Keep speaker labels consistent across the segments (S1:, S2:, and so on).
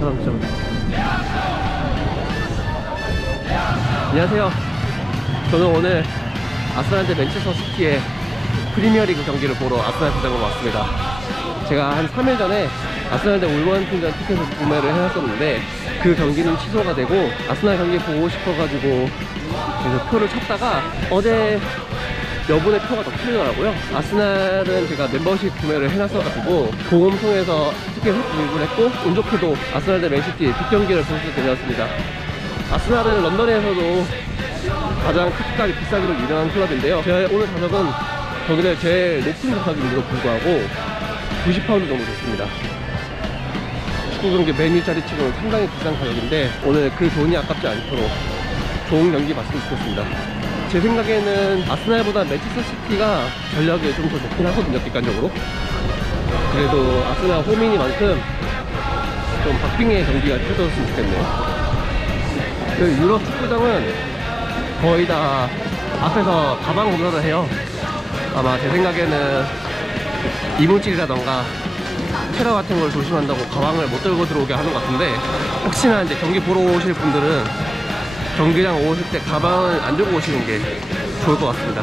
S1: 사람 진짜 많다. 안녕하세요. 저는 오늘 아스날 대 맨체스터 시티의 프리미어리그 경기를 보러 아스날 구장으로 왔습니다. 제가 한 3일 전에 아스날 대 울버햄튼전 티켓을 구매를 해놨었는데 그 경기는 취소가 되고 아스날 경기 보고 싶어가지고 그래서 표를 찾다가 어제 여분의 표가 더 풀리더라고요. 아스날은 제가 멤버십 구매를 해놨어가지고 보험 통해서 티켓을 구입을 했고 운 좋게도 아스날 대 맨시티 빅경기를 볼 수 되었습니다. 아스날은 런던에서도 가장 크기까지 비싸기로 유명한 클럽인데요. 제 오늘 좌석은 거기를 제일 높은 좌석임에도 불구하고 90파운드 정도 줬습니다. 축구 경기 메뉴짜리 치고는 상당히 비싼 가격인데 오늘 그 돈이 아깝지 않도록 좋은 경기 봤으면 좋겠습니다. 제 생각에는 아스날보다 맨체스터 시티가 전력이 좀 더 좋긴 하거든요, 객관적으로. 그래도 아스날 홈이니만큼 좀 박빙의 경기가 펼쳐졌으면 좋겠네요. 그 유럽 축구장은 거의 다 앞에서 가방 검사를 해요. 아마 제 생각에는 이물질이라던가 테러 같은 걸 조심한다고 가방을 못 들고 들어오게 하는 것 같은데 혹시나 이제 경기 보러 오실 분들은 경기장 오실 때 가방을 안 들고 오시는 게 좋을 것 같습니다.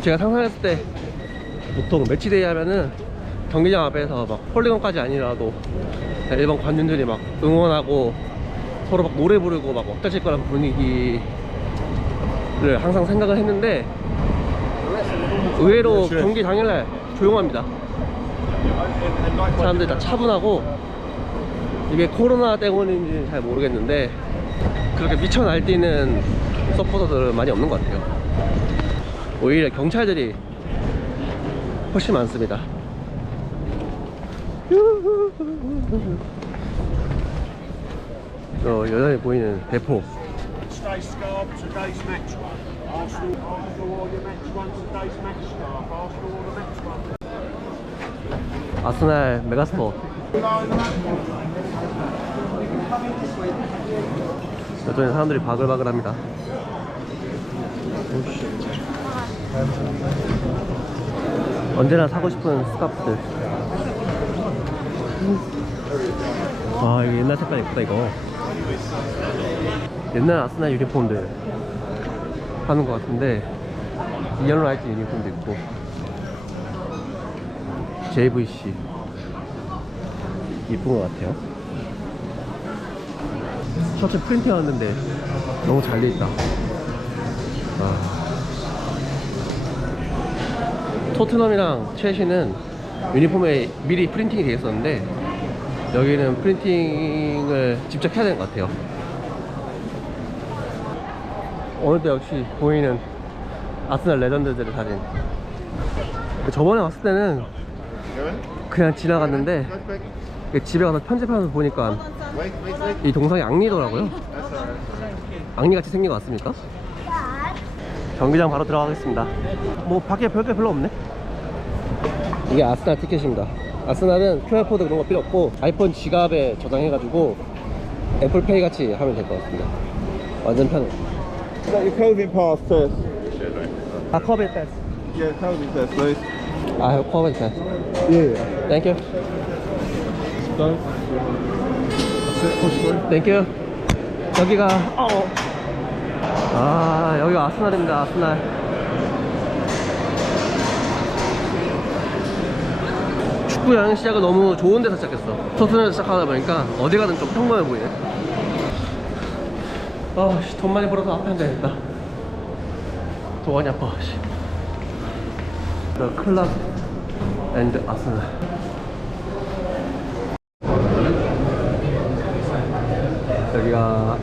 S1: 제가 상상했을 때 보통 매치데이 하면은 경기장 앞에서 막 폴리곤까지 아니라도 일반 관중들이 막 응원하고 서로 막 노래 부르고 막 엎드질 거란 분위기를 항상 생각을 했는데 의외로 경기 당일날 조용합니다. 사람들이 다 차분하고 이게 코로나 때문인지 잘 모르겠는데 그렇게 미쳐 날뛰는 서포터들은 많이 없는 것 같아요. 오히려 경찰들이 훨씬 많습니다. 저 여전히 보이는 대포. 아스날 메가스포. 여전히 사람들이 바글바글합니다. 언제나 사고 싶은 스카프들. 아, 이거 옛날 색깔 예쁘다, 이거. 옛날 아스날 유니폼들 하는 것 같은데, 이언 라이트 유니폼도 있고, JVC. 이쁜 것 같아요. 셔츠 프린팅 하는데 너무 잘 돼 있다. 아. 토트넘이랑 첼시는 유니폼에 미리 프린팅이 되어 있었는데 여기는 프린팅을 직접 해야 되는 것 같아요. 오늘도 역시 보이는 아스날 레전드들의 사진. 저번에 왔을 때는 그냥 지나갔는데 집에 가서 편집하면서 보니까 이 동상이 앙리더라고요. 앙리같이 생긴 것 같습니까? 경기장 바로 들어가겠습니다. 뭐 밖에 별게 별로 없네. 이게 아스날 티켓입니다. 아스날은 QR코드 그런 거 필요 없고 아이폰 지갑에 저장해가지고 애플페이 같이 하면 될 것 같습니다. 완전 편해.
S2: Is that your COVID pass first?
S1: 아 커버 패스.
S2: Yeah, COVID test, please.
S1: 아 커버 패스.
S2: Yeah.
S1: 땡큐.
S2: Don't. That's it, push through.
S1: 땡큐. 여기가 어. 아 여기가 아스날입니다. 아스날. 축구 여행 시작을 너무 좋은 데서 시작했어. 토트넘에서 시작하다 보니까 어디 가든 좀 평범해 보이네. 아, 씨, 돈 많이 벌어서 앞에 앉아야 겠다. 도안이 아파, 씨. The Club and Arsenal. 여기가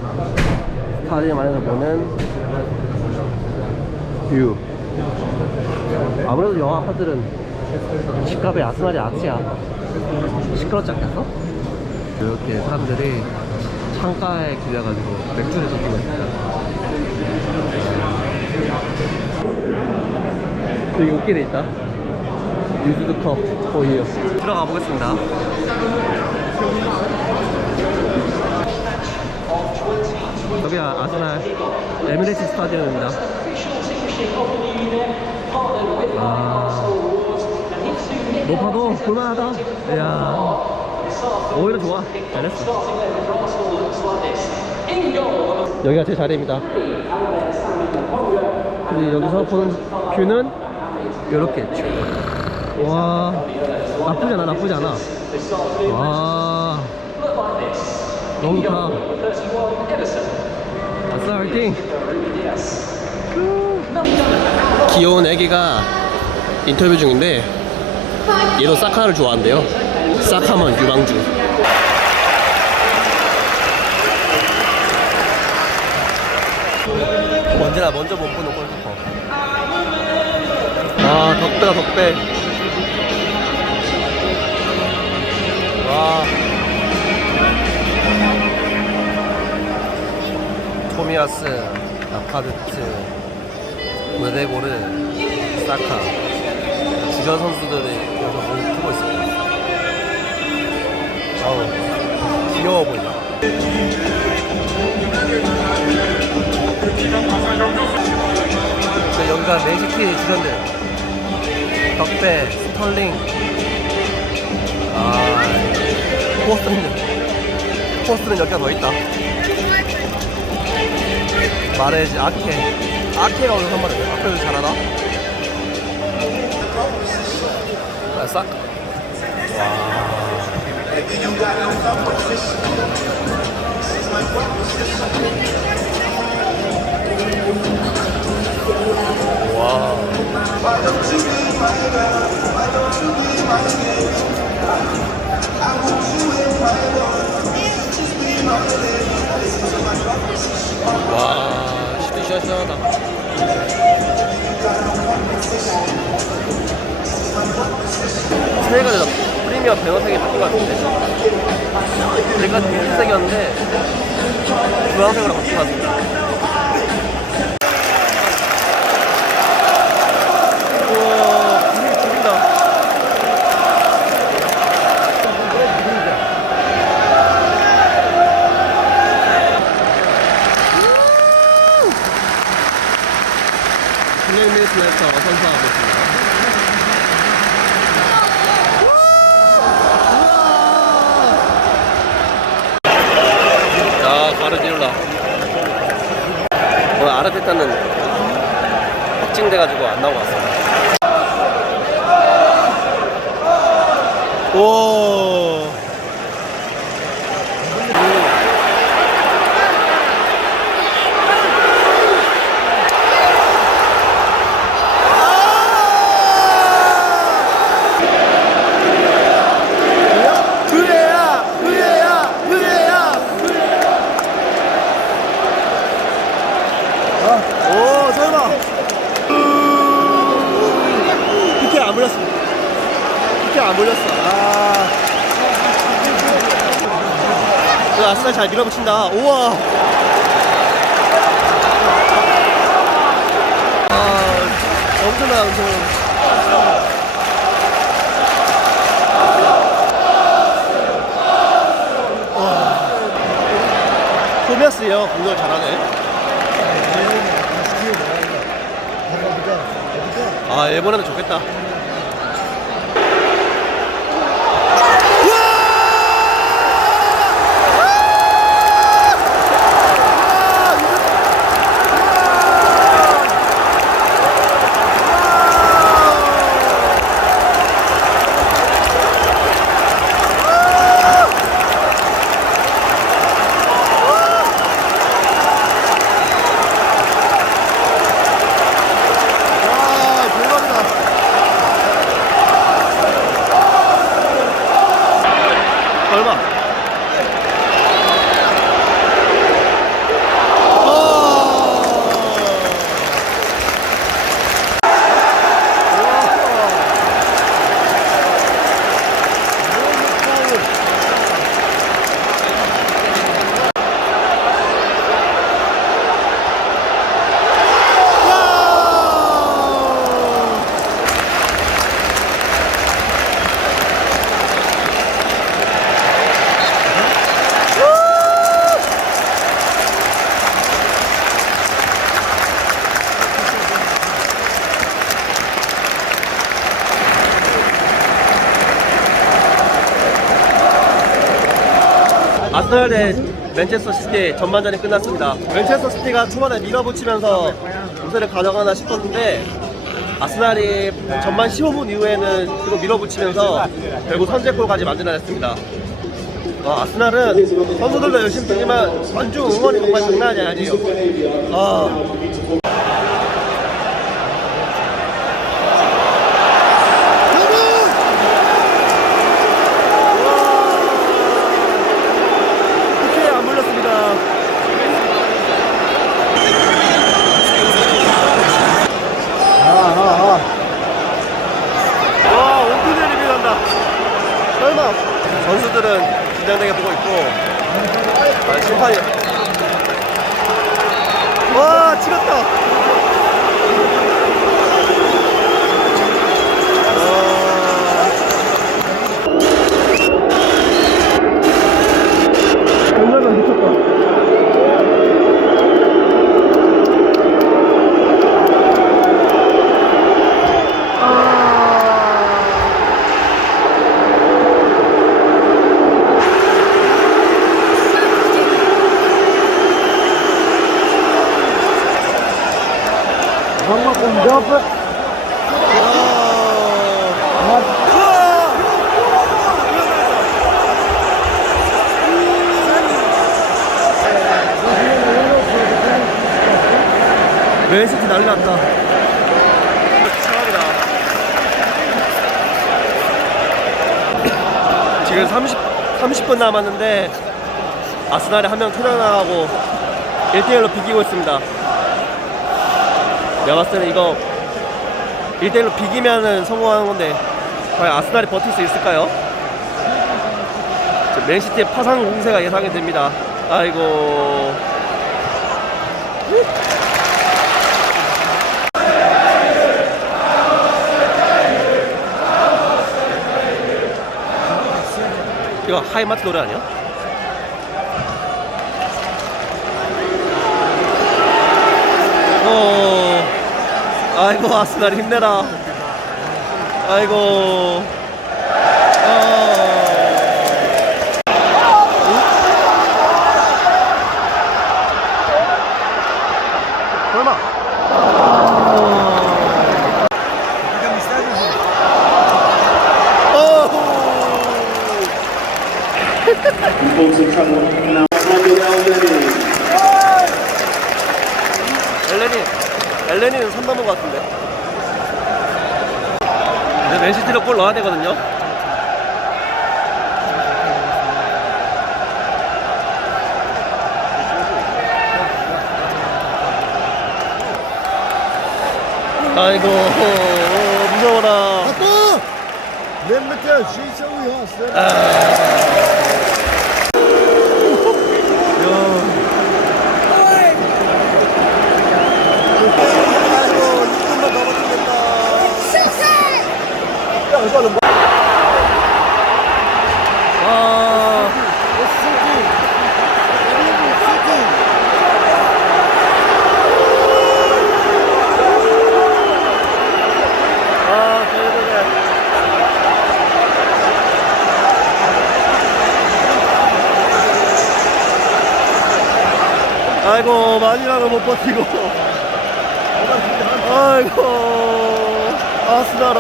S1: 스타디움 안에서 보는 뷰. 아무래도 영화 파들은 집값에 아스날이 악시야. 시끄럽지 않겠어? 이렇게 사람들이 창가에 기대가지고 맥주를 쏟고 있습니다. 웃게 돼 있다. 유즈드 컵 보이요. 들어가 보겠습니다. 여기가 아스날 에미레이트 스타디움입니다. 아, 높아도 볼만하다. 이야. 오히려 좋아. 잘했어. 여기가 제 자리입니다. 그리고 여기서 보는 뷰는 이렇게 쭉. 와, 나쁘지 않아, 나쁘지 않아. 와, 너무 좋다. 아싸, 화이팅! 귀여운 애기가 인터뷰 중인데 얘도 사카를 좋아한대요. 사카면 유망주. 언제나 먼저 못 보는 골키퍼. 아 덕배다 덕배. 와. 토미아스, 나파르트, 무데고르, 사카 주전 선수들이 여기서 몸 풀고 있습니다. 아우 귀여워 보인다. 네, 여기가 맨시티 주전들 덕배, 스털링, 아 포스트는 포스트는 여기가 더 있다. 마레지, 아케, 아케가 오늘 한 마리. 아케도 잘하나? 아, 싹. 와. 와. 와, 시도 시원시원하다. 새해가 되다 프리미어 배너색이 바뀐 것 같은데. 내가 흰색이었는데 주황색으로 바뀐 것. 우와, 분위기 죽인다. 플레이메이트에서 선사하고 있습니다. 자, 가르디올라. 오늘 아르테타는 확진돼가지고 안 나오고 왔습니다. 오. 그래야, 그래야, 그래야. 오, 설마. 피케 안 물렸어. 피케 안 물렸어. 아. 그 아스날 잘 밀어붙인다. 우와. 아, 엄청나, 엄청. 토미아스요. 공격 잘하네. 아, 일본에도 좋겠다. 아스날 대 맨체스터 시티 전반전이 끝났습니다. 맨체스터 시티가 초반에 밀어붙이면서 우세를 가져가나 싶었는데 아스날이 전반 15분 이후에는 계속 밀어붙이면서 결국 선제골까지 만들어냈습니다. 아, 아스날은 선수들도 열심히 뛰지만 관중 응원이 정말 장난이 아니에요. 아, PK 안 물렸습니다. 와, 온투제 리뷰 간다. 설마. 선수들은 긴장되게 보고 있고, 아, 심판이. 와, 찍었다. 장난감 미쳤다. 맨시티 난리 났다. 최악이다. 지금 30, 30분 남았는데 아스날이 한명 퇴장당하고 1대1로 비기고 있습니다. 내가 봤을 때는 이거 1대1로 비기면은 성공하는 건데 과연 아스날이 버틸 수 있을까요? 저 맨시티의 파상 공세가 예상이 됩니다. 아이고. 이거 하이마트 노래 아니야? 어, 아이고 아스날 힘내라. 아이고. 어. 엘레니 엘레니는 선 넘은 것 같은데. 이제 맨시티로 골 넣어야 되거든요. 아이고 어, 무서워라.
S3: Limite, she's so young.
S1: 아, 아, 결국에. 아이고, 마지막을 못 버티고. 아이고, 아스나라.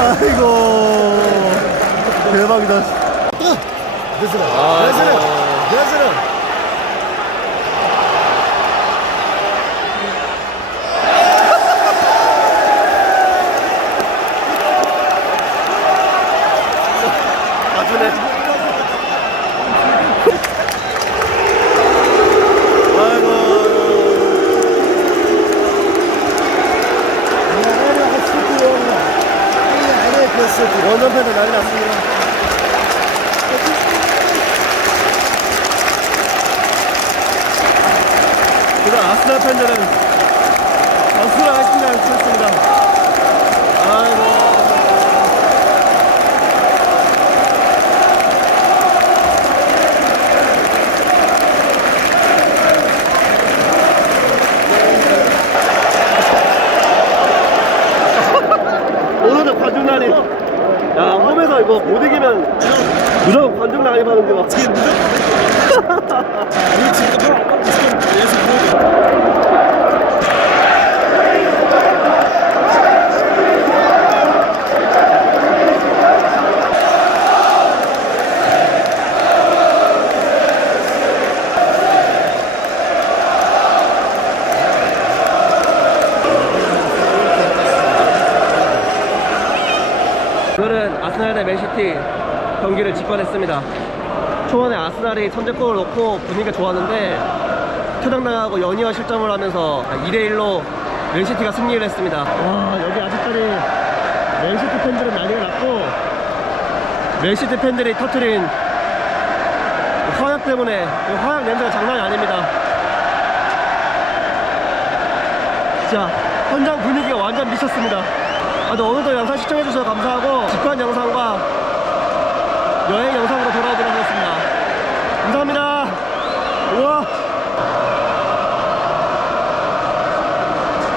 S1: 아이고, 대박이다.
S3: Up. Listen up.
S1: 아스날 팬들은 박수를 하신다 했습니다. 아이고. 오늘은 관중
S3: 날이 야 홈에서 이거 못
S1: 이기면 무조건 관중 난입하는데 막 직관했습니다. 초반에 아스날이 선제골을 넣고 분위기가 좋았는데 퇴장당하고 연이어 실점을 하면서 2대1로 맨시티가 승리를 했습니다. 와 여기 아직까지 맨시티 팬들은 난리가 났고 맨시티 팬들이 터트린 화약 때문에 이 화약 냄새가 장난이 아닙니다. 자 현장 분위기가 완전 미쳤습니다. 아, 근데 오늘도 영상 시청해주셔서 감사하고 직관 영상과 여행 영상으로 돌아오도록 하겠습니다. 감사합니다.